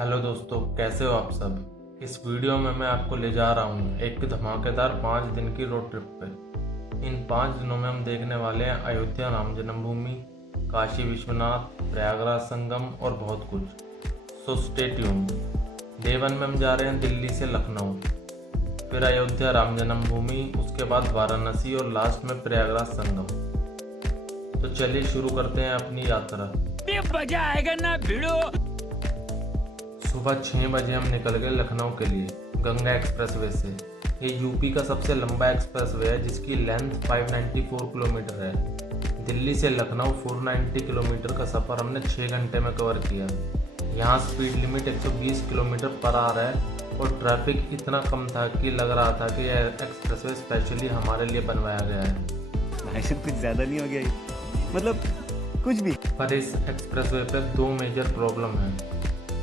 Hello दोस्तों, कैसे हो आप सब। इस वीडियो में मैं आपको ले जा रहा हूँ एक धमाकेदार 5 दिन की रोड ट्रिप पे। इन 5 दिनों में हम देखने वाले हैं अयोध्या राम जन्मभूमि, काशी विश्वनाथ, प्रयागराज संगम और बहुत कुछ। So stay tuned. डे 1 में हम जा रहे हैं दिल्ली से लखनऊ, फिर अयोध्या राम जन्मभूमि, उसके बाद वाराणसी और लास्ट में प्रयागराज संगम। तो चलिए शुरू करते हैं अपनी यात्रा। ये मजा आएगा ना भिड़ो। सुबह 6 बजे हम निकल गए लखनऊ के लिए गंगा एक्सप्रेसवे से। ये यूपी का सबसे लंबा एक्सप्रेसवे है जिसकी लेंथ 594 किलोमीटर है। दिल्ली से लखनऊ 490 किलोमीटर का सफ़र हमने 6 घंटे में कवर किया। यहाँ speed limit 120 kilometre per hour है और ट्रैफिक इतना कम था कि लग रहा था कि यह एक्सप्रेसवे स्पेशली हमारे लिए बनवाया गया है। ऐसे कुछ ज़्यादा नहीं हो गया ये? मतलब कुछ भी। पर इस एक्सप्रेसवे पे 2 मेजर प्रॉब्लम है।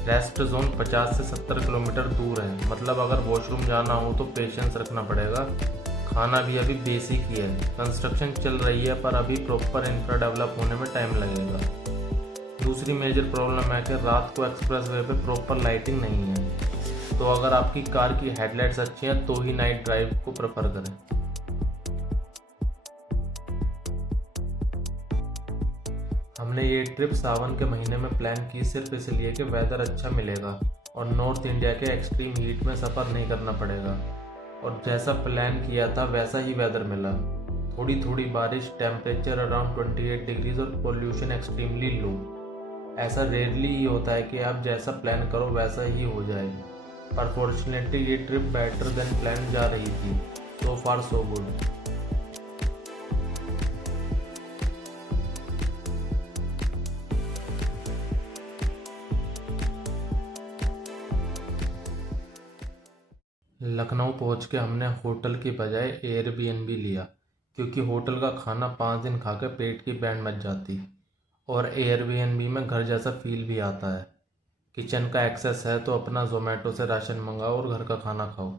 रेस्ट जोन 50 से 70 किलोमीटर दूर है, मतलब अगर वॉशरूम जाना हो तो पेशेंस रखना पड़ेगा। खाना भी अभी बेसिक ही है, कंस्ट्रक्शन चल रही है पर अभी प्रॉपर इंफ्रा डेवलप होने में टाइम लगेगा। दूसरी मेजर प्रॉब्लम है कि रात को एक्सप्रेसवे पे प्रॉपर लाइटिंग नहीं है, तो अगर आपकी कार की हेडलाइट्स अच्छी हैं तो ही नाइट ड्राइव को प्रेफर करें। हमने ये ट्रिप सावन के महीने में प्लान की सिर्फ इसलिए कि वेदर अच्छा मिलेगा और नॉर्थ इंडिया के एक्सट्रीम हीट में सफ़र नहीं करना पड़ेगा। और जैसा प्लान किया था वैसा ही वेदर मिला। थोड़ी थोड़ी बारिश, टेम्परेचर अराउंड 28 डिग्रीज और पोल्यूशन एक्सट्रीमली लो। ऐसा रेयरली ही होता है कि आप जैसा प्लान करो वैसा ही हो जाए, पर फॉर्चुनेटली ये ट्रिप बेटर देन प्लान जा रही थी। सो फार सो गुड। लखनऊ पहुंच के हमने होटल की बजाय एयरबीएनबी लिया, क्योंकि होटल का खाना 5 दिन खा के पेट की बैंड मच जाती और एयरबीएनबी में घर जैसा फील भी आता है। किचन का एक्सेस है तो अपना जोमेटो से राशन मंगाओ और घर का खाना खाओ।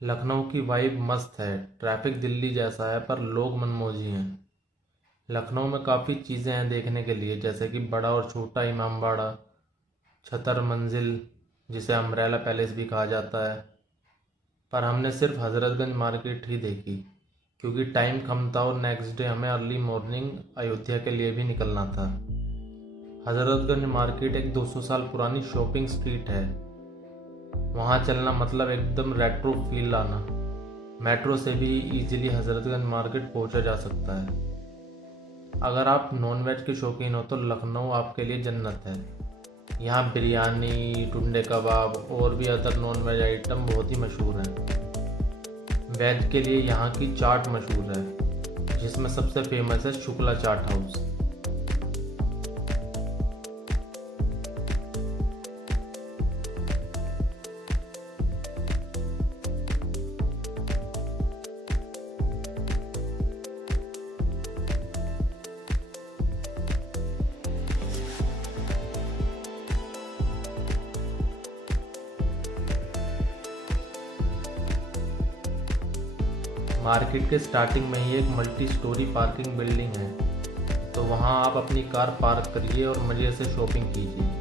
लखनऊ की वाइब मस्त है। ट्रैफिक दिल्ली जैसा है पर लोग मनमौजी हैं। लखनऊ में काफ़ी चीज़ें हैं देखने के लिए, जैसे कि बड़ा और छोटा इमामबाड़ा, छतर मंजिल जिसे अम्ब्रेला पैलेस भी कहा जाता है। पर हमने सिर्फ हज़रतगंज मार्केट ही देखी क्योंकि टाइम कम था और नेक्स्ट डे हमें अर्ली मॉर्निंग अयोध्या के लिए भी निकलना था। हज़रतगंज मार्केट एक 200 साल पुरानी शॉपिंग स्ट्रीट है। वहाँ चलना मतलब एकदम रेट्रो फील लाना। मेट्रो से भी इजीली हज़रतगंज मार्केट पहुँचा जा सकता है। अगर आप नॉनवेज के शौकीन हो तो लखनऊ आपके लिए जन्नत है। यहाँ बिरयानी, टुंडे कबाब और भी अदर नॉनवेज आइटम बहुत ही मशहूर हैं। वेज के लिए यहाँ की चाट मशहूर है, जिसमें सबसे फेमस है शुक्ला चाट हाउस। मार्केट के स्टार्टिंग में ही एक मल्टी स्टोरी पार्किंग बिल्डिंग है, तो वहाँ आप अपनी कार पार्क करिए और मज़े से शॉपिंग कीजिए।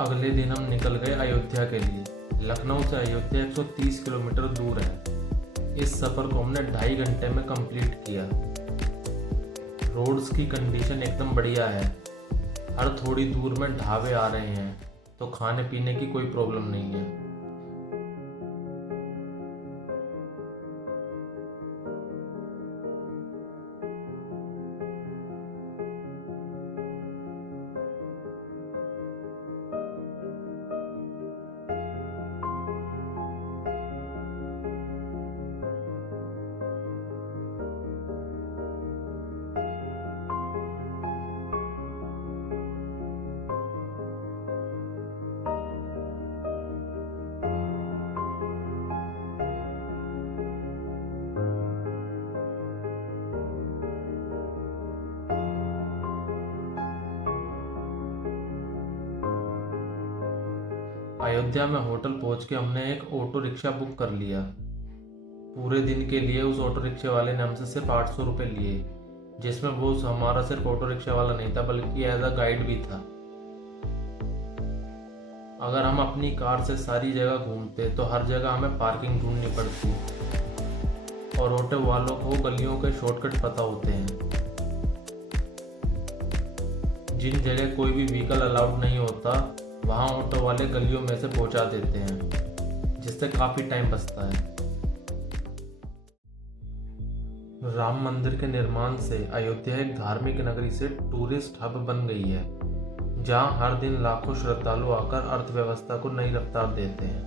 अगले दिन हम निकल गए अयोध्या के लिए। लखनऊ से अयोध्या 130 किलोमीटर दूर है। इस सफ़र को हमने 2.5 घंटे में कंप्लीट किया। रोड्स की कंडीशन एकदम बढ़िया है। हर थोड़ी दूर में ढाबे आ रहे हैं, तो खाने पीने की कोई प्रॉब्लम नहीं है। अयोध्या में होटल पहुंच के हमने एक ऑटो रिक्शा बुक कर लिया। पूरे दिन के लिए उस ऑटो रिक्शे वाले ने हमसे सिर्फ 800 रुपये लिए, जिसमें वो हमारा सिर्फ ऑटो रिक्शा वाला नहीं था बल्कि एज अ गाइड भी था। अगर हम अपनी कार से सारी जगह घूमते तो हर जगह हमें पार्किंग ढूंढनी पड़ती, और ऑटो वालों को गलियों के शॉर्टकट पता होते हैं। जिन जगह कोई भी व्हीकल अलाउड नहीं होता वहाँ ऑटो वाले गलियों में से पहुँचा देते हैं, जिससे काफ़ी टाइम बचता है। राम मंदिर के निर्माण से अयोध्या एक धार्मिक नगरी से टूरिस्ट हब बन गई है, जहाँ हर दिन लाखों श्रद्धालु आकर अर्थव्यवस्था को नई रफ्तार देते हैं।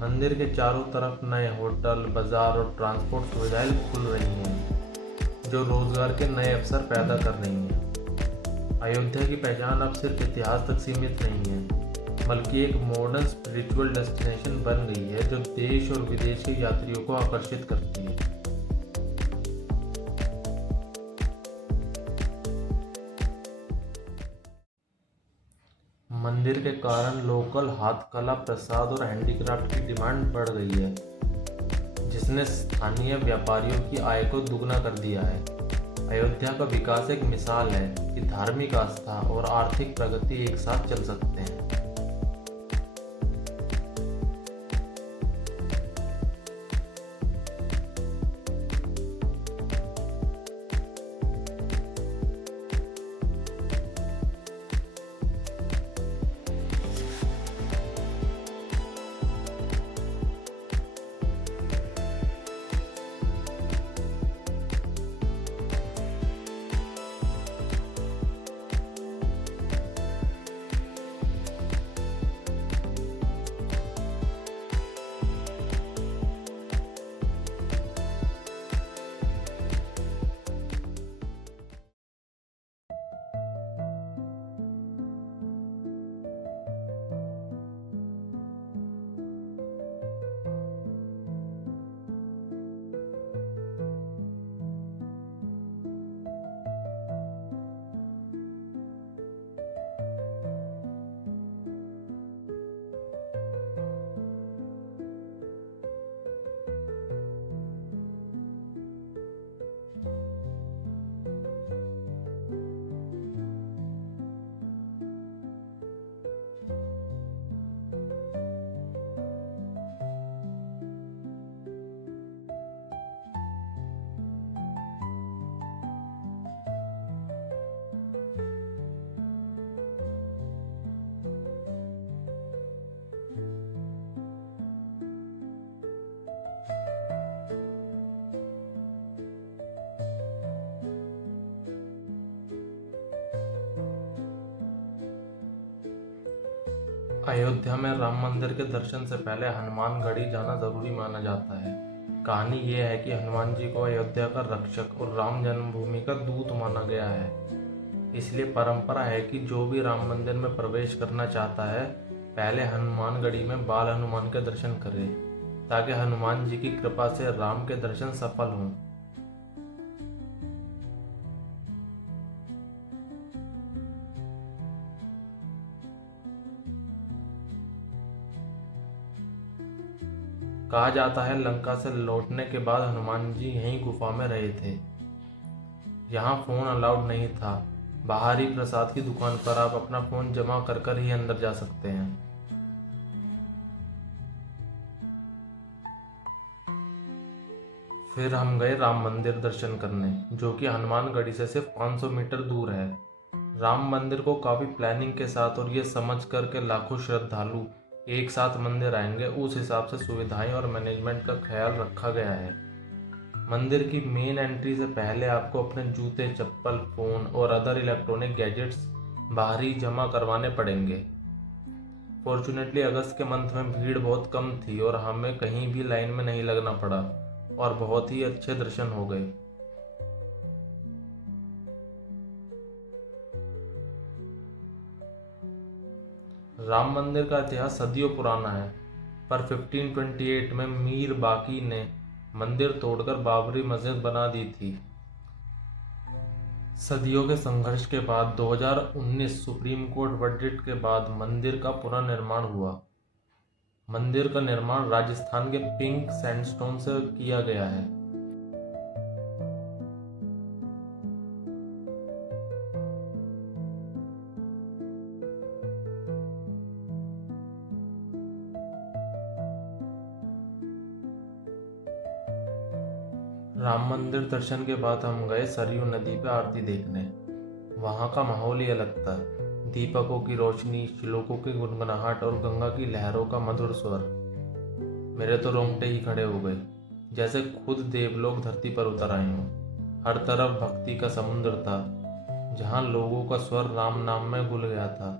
मंदिर के चारों तरफ नए होटल, बाजार और ट्रांसपोर्ट सुविधाएं खुल रही हैं, जो रोजगार के नए अवसर पैदा कर रही हैं। अयोध्या की पहचान अब सिर्फ इतिहास तक सीमित नहीं है, बल्कि एक मॉडर्न स्पिरिचुअल डेस्टिनेशन बन गई है, जो देश और विदेश के यात्रियों को आकर्षित करती है। मंदिर के कारण लोकल हाथकला, प्रसाद और हैंडीक्राफ्ट की डिमांड बढ़ गई है, जिसने स्थानीय व्यापारियों की आय को दुगना कर दिया है। अयोध्या का विकास एक मिसाल है कि धार्मिक आस्था और आर्थिक प्रगति एक साथ चल सकते हैं। अयोध्या में राम मंदिर के दर्शन से पहले हनुमानगढ़ी जाना जरूरी माना जाता है। कहानी ये है कि हनुमान जी को अयोध्या का रक्षक और राम जन्मभूमि का दूत माना गया है। इसलिए परंपरा है कि जो भी राम मंदिर में प्रवेश करना चाहता है पहले हनुमानगढ़ी में बाल हनुमान के दर्शन करे, ताकि हनुमान जी की कृपा से राम के दर्शन सफल हों। कहा जाता है लंका से लौटने के बाद हनुमान जी यहीं गुफा में रहे थे। यहाँ फोन अलाउड नहीं था। बाहर ही प्रसाद की दुकान पर आप अपना फोन जमा कर कर ही अंदर जा सकते हैं। फिर हम गए राम मंदिर दर्शन करने, जो कि हनुमानगढ़ी से सिर्फ 500 मीटर दूर है। राम मंदिर को काफ़ी प्लानिंग के साथ और ये समझ कर के लाखों श्रद्धालु एक साथ मंदिर आएंगे उस हिसाब से सुविधाएं और मैनेजमेंट का ख्याल रखा गया है। मंदिर की मेन एंट्री से पहले आपको अपने जूते, चप्पल, फ़ोन और अदर इलेक्ट्रॉनिक गैजेट्स बाहर ही जमा करवाने पड़ेंगे। फॉर्चुनेटली अगस्त के मंथ में भीड़ बहुत कम थी और हमें कहीं भी लाइन में नहीं लगना पड़ा और बहुत ही अच्छे दर्शन हो गए। राम मंदिर का इतिहास सदियों पुराना है, पर 1528 में मीर बाकी ने मंदिर तोड़कर बाबरी मस्जिद बना दी थी। सदियों के संघर्ष के बाद 2019 सुप्रीम कोर्ट वर्डिक्ट के बाद मंदिर का पुनर्निर्माण हुआ। मंदिर का निर्माण राजस्थान के पिंक सैंडस्टोन से किया गया है। राम मंदिर दर्शन के बाद हम गए सरयू नदी पे आरती देखने। वहाँ का माहौल ही अलग था। दीपकों की रोशनी, श्लोकों की गुनगुनाहट और गंगा की लहरों का मधुर स्वर। मेरे तो रोंगटे ही खड़े हो गए, जैसे खुद देवलोक धरती पर उतर आए हों। हर तरफ भक्ति का समुद्र था, जहाँ लोगों का स्वर राम नाम में घुल गया था।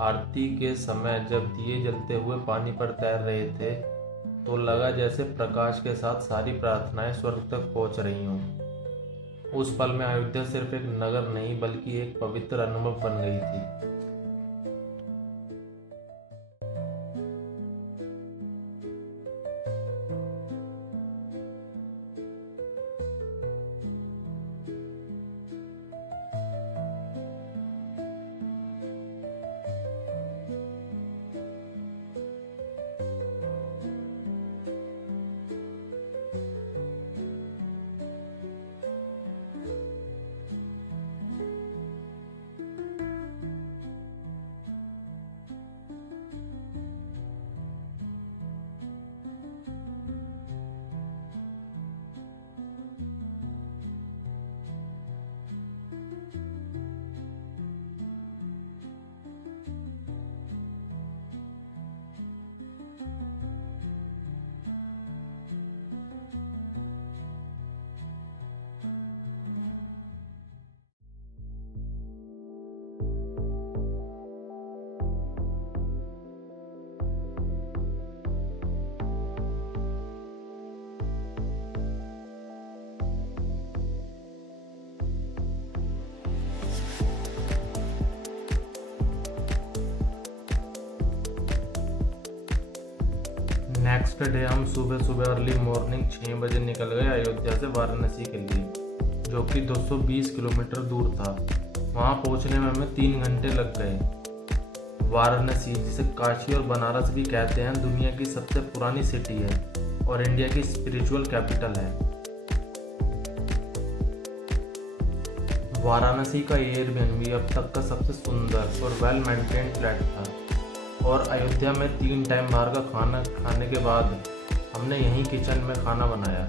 आरती के समय जब दिए जलते हुए पानी पर तैर रहे थे तो लगा जैसे प्रकाश के साथ सारी प्रार्थनाएं स्वर्ग तक पहुंच रही हों। उस पल में अयोध्या सिर्फ एक नगर नहीं बल्कि एक पवित्र अनुभव बन गई थी। नेक्स्ट डे हम सुबह सुबह अर्ली मॉर्निंग 6 बजे निकल गए अयोध्या से वाराणसी के लिए, जो कि 220 किलोमीटर दूर था। वहाँ पहुँचने में हमें 3 घंटे लग गए। वाराणसी, जिसे काशी और बनारस भी कहते हैं, दुनिया की सबसे पुरानी सिटी है और इंडिया की स्पिरिचुअल कैपिटल है। वाराणसी का एयरबीएनबी अब तक का सबसे सुंदर और वेल मेंटेन्ड फ्लैट था और अयोध्या में 3 टाइम बाहर का खाना खाने के बाद हमने यहीं किचन में खाना बनाया।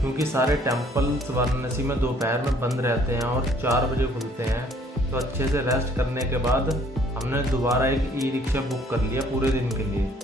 क्योंकि सारे टेम्पल्स वाराणसी में दोपहर में बंद रहते हैं और 4 बजे खुलते हैं, तो अच्छे से रेस्ट करने के बाद हमने दोबारा एक ई रिक्शा बुक कर लिया पूरे दिन के लिए।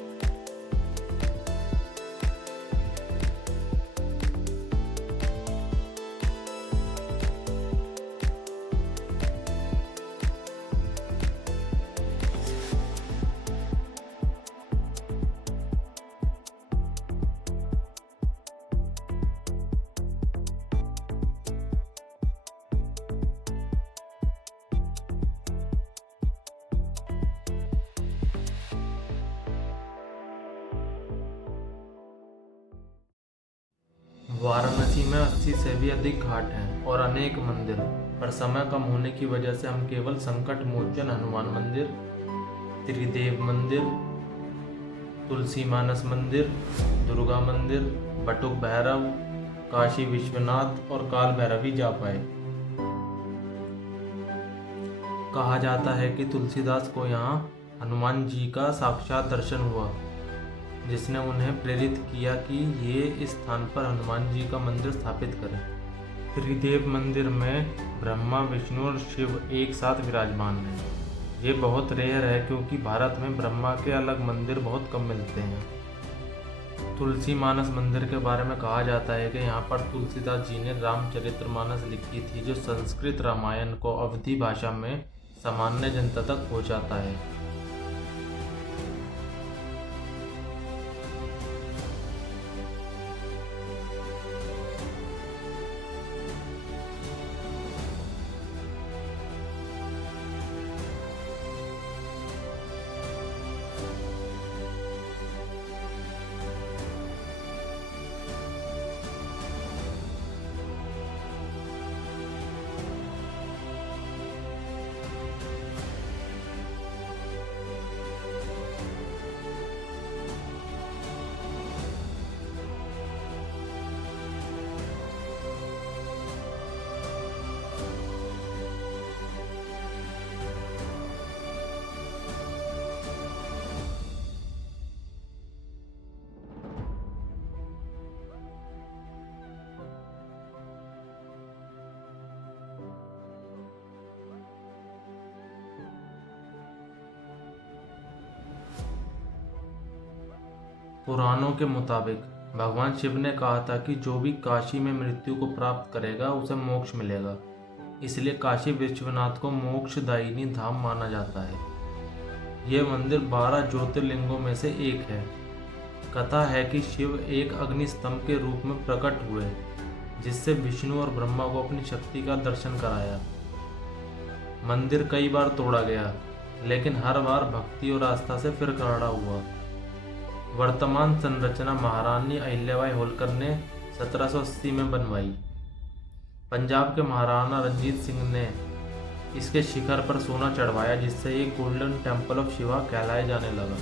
वाराणसी में 80 से भी अधिक घाट हैं और अनेक मंदिर, पर समय कम होने की वजह से हम केवल संकट मोचन हनुमान मंदिर, त्रिदेव मंदिर, तुलसी मानस मंदिर, दुर्गा मंदिर, बटुक भैरव, काशी विश्वनाथ और काल भैरवी जा पाए। कहा जाता है कि तुलसीदास को यहाँ हनुमान जी का साक्षात दर्शन हुआ, जिसने उन्हें प्रेरित किया कि ये इस स्थान पर हनुमान जी का मंदिर स्थापित करें। त्रिदेव मंदिर में ब्रह्मा, विष्णु और शिव एक साथ विराजमान हैं। ये बहुत रेयर है क्योंकि भारत में ब्रह्मा के अलग मंदिर बहुत कम मिलते हैं। तुलसी मानस मंदिर के बारे में कहा जाता है कि यहाँ पर तुलसीदास जी ने रामचरितमानस लिखी थी, जो संस्कृत रामायण को अवधी भाषा में सामान्य जनता तक पहुँचाता है। पुराणों के मुताबिक भगवान शिव ने कहा था कि जो भी काशी में मृत्यु को प्राप्त करेगा उसे मोक्ष मिलेगा, इसलिए काशी विश्वनाथ को मोक्षदायिनी धाम माना जाता है। यह मंदिर 12 ज्योतिर्लिंगों में से एक है। कथा है कि शिव एक अग्नि स्तंभ के रूप में प्रकट हुए, जिससे विष्णु और ब्रह्मा को अपनी शक्ति का दर्शन कराया। मंदिर कई बार तोड़ा गया, लेकिन हर बार भक्ति और आस्था से फिर खड़ा हुआ। वर्तमान संरचना महारानी अहिल्याबाई होलकर ने 1780 में बनवाई। पंजाब के महाराणा रंजीत सिंह ने इसके शिखर पर सोना चढ़वाया, जिससे ये गोल्डन टेम्पल ऑफ शिवा कहलाया जाने लगा।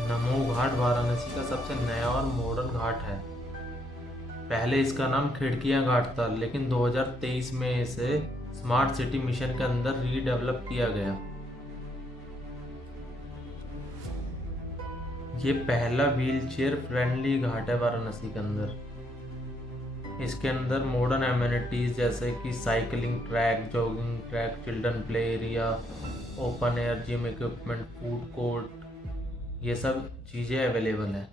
नमो घाट वाराणसी का सबसे नया और मॉडर्न घाट है। पहले इसका नाम खिड़कियां घाट था, लेकिन 2023 में इसे स्मार्ट सिटी मिशन के अंदर रीडेवलप किया गया। ये पहला व्हीलचेयर फ्रेंडली घाट है वाराणसी के अंदर। इसके अंदर मॉडर्न एमिनिटीज़ जैसे कि cycling track, jogging track, children play area, open air gym equipment, food court, ये सब चीज़ें अवेलेबल हैं।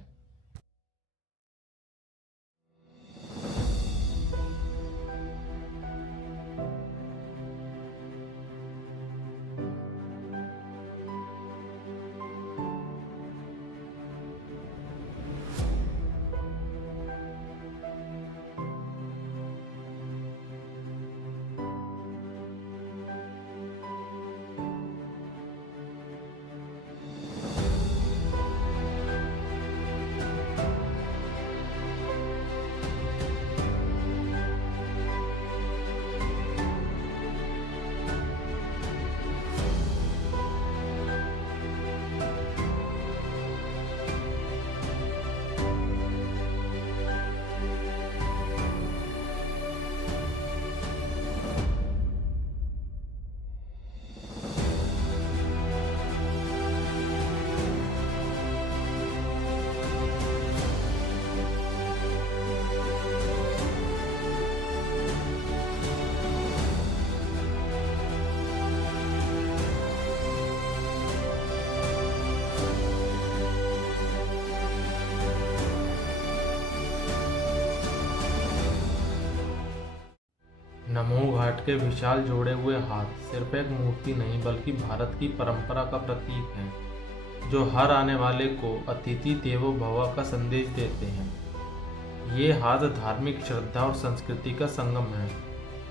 नमो घाट के विशाल जोड़े हुए हाथ सिर्फ एक मूर्ति नहीं बल्कि भारत की परंपरा का प्रतीक है, जो हर आने वाले को अतिथि देवो भव का संदेश देते हैं। ये हाथ धार्मिक श्रद्धा और संस्कृति का संगम है,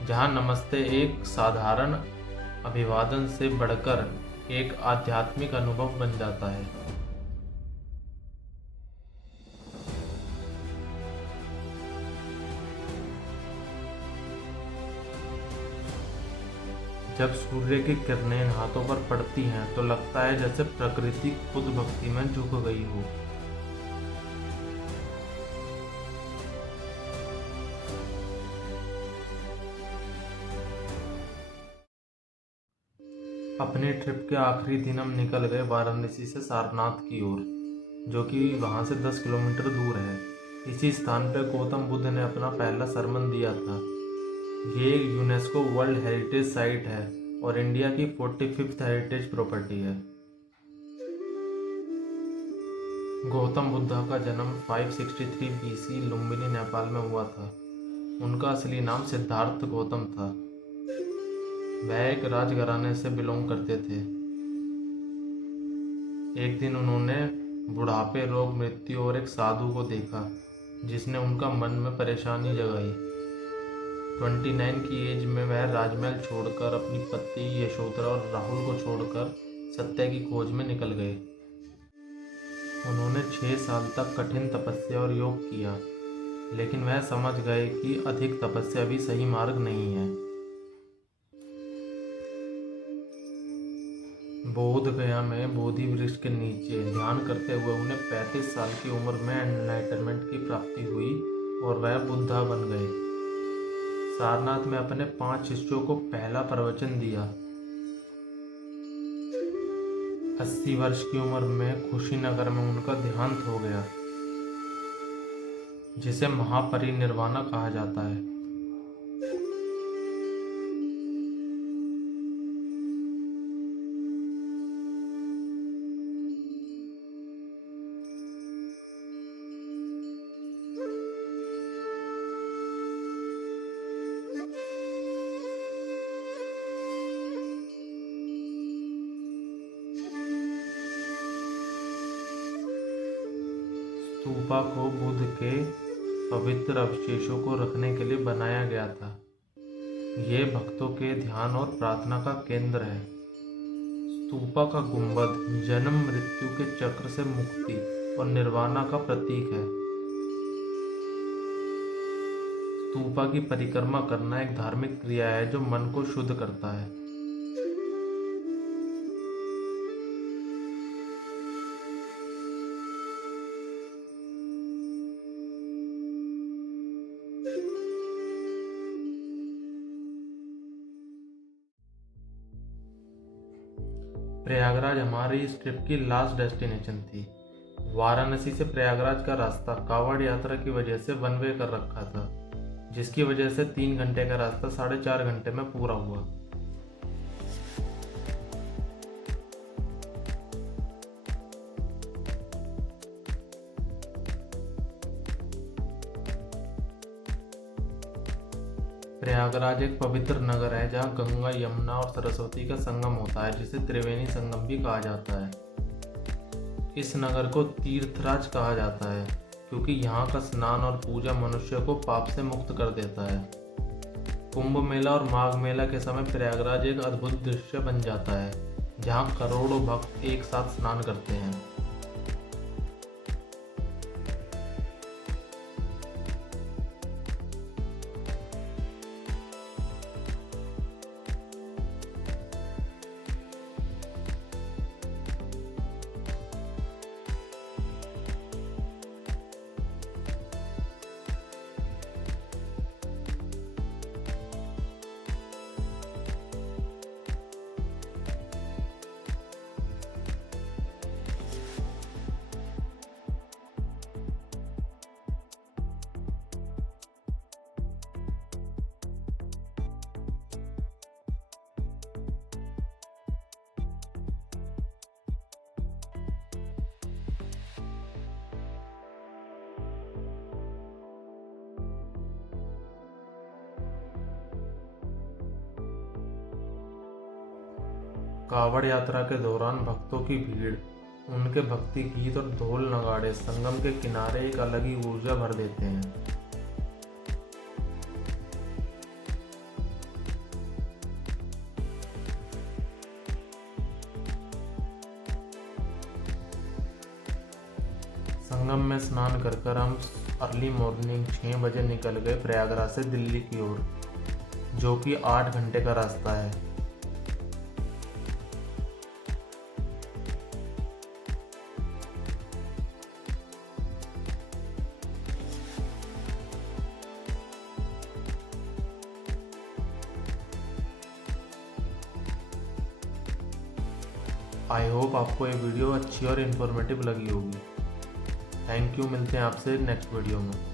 जहाँ नमस्ते एक साधारण अभिवादन से बढ़कर एक आध्यात्मिक अनुभव बन जाता है। जब सूर्य की किरणें इन हाथों पर पड़ती हैं तो लगता है जैसे प्रकृति खुद भक्ति में झुक गई हो। अपने ट्रिप के आखिरी दिन हम निकल गए वाराणसी से सारनाथ की ओर, जो कि वहां से 10 किलोमीटर दूर है। इसी स्थान पर गौतम बुद्ध ने अपना पहला सरमन दिया था। ये एक यूनेस्को वर्ल्ड हेरिटेज साइट है और इंडिया की 45th हेरिटेज प्रॉपर्टी है। गौतम बुद्धा का जन्म 563 BC लुम्बिनी नेपाल में हुआ था। उनका असली नाम सिद्धार्थ गौतम था। वह एक राजघराने से बिलोंग करते थे। एक दिन उन्होंने बुढ़ापे, रोग, मृत्यु और एक साधु को देखा जिसने उनका मन में परेशानी जगाई। 29 की एज में वह राजमहल छोड़कर अपनी पत्नी यशोधरा और राहुल को छोड़कर सत्य की खोज में निकल गए। उन्होंने 6 साल तक कठिन तपस्या और योग किया, लेकिन वह समझ गए कि अधिक तपस्या भी सही मार्ग नहीं है। बोध गया में बोधि वृक्ष के नीचे ध्यान करते हुए उन्हें 35 साल की उम्र में एनलाइटनमेंट की प्राप्ति हुई और वह बुद्धा बन गए। सारनाथ में अपने 5 शिष्यों को पहला प्रवचन दिया। 80 वर्ष की उम्र में कुशीनगर में उनका देहांत हो गया, जिसे महापरिनिर्वाण कहा जाता है। स्तूपा को बुद्ध के पवित्र अवशेषों को रखने के लिए बनाया गया था। ये भक्तों के ध्यान और प्रार्थना का केंद्र है। स्तूपा का गुंबद जन्म मृत्यु के चक्र से मुक्ति और निर्वाणा का प्रतीक है। स्तूपा की परिक्रमा करना एक धार्मिक क्रिया है जो मन को शुद्ध करता है। प्रयागराज हमारी इस ट्रिप की लास्ट डेस्टिनेशन थी। वाराणसी से प्रयागराज का रास्ता कावड़ यात्रा की वजह से वन वे कर रखा था, जिसकी वजह से 3 घंटे का रास्ता 4.5 घंटे में पूरा हुआ। प्रयागराज एक पवित्र नगर है जहाँ गंगा, यमुना और सरस्वती का संगम होता है, जिसे त्रिवेणी संगम भी कहा जाता है। इस नगर को तीर्थराज कहा जाता है क्योंकि यहाँ का स्नान और पूजा मनुष्य को पाप से मुक्त कर देता है। कुंभ मेला और माघ मेला के समय प्रयागराज एक अद्भुत दृश्य बन जाता है, जहाँ करोड़ों भक्त एक साथ स्नान करते हैं। कावड़ यात्रा के दौरान भक्तों की भीड़, उनके भक्ति गीत और ढोल नगाड़े संगम के किनारे एक अलग ही ऊर्जा भर देते हैं। संगम में स्नान कर हम अर्ली मॉर्निंग 6 बजे निकल गए प्रयागराज से दिल्ली की ओर, जो कि 8 घंटे का रास्ता है। आई होप आपको ये वीडियो अच्छी और इन्फॉर्मेटिव लगी होगी। थैंक यू, मिलते हैं आपसे नेक्स्ट वीडियो में।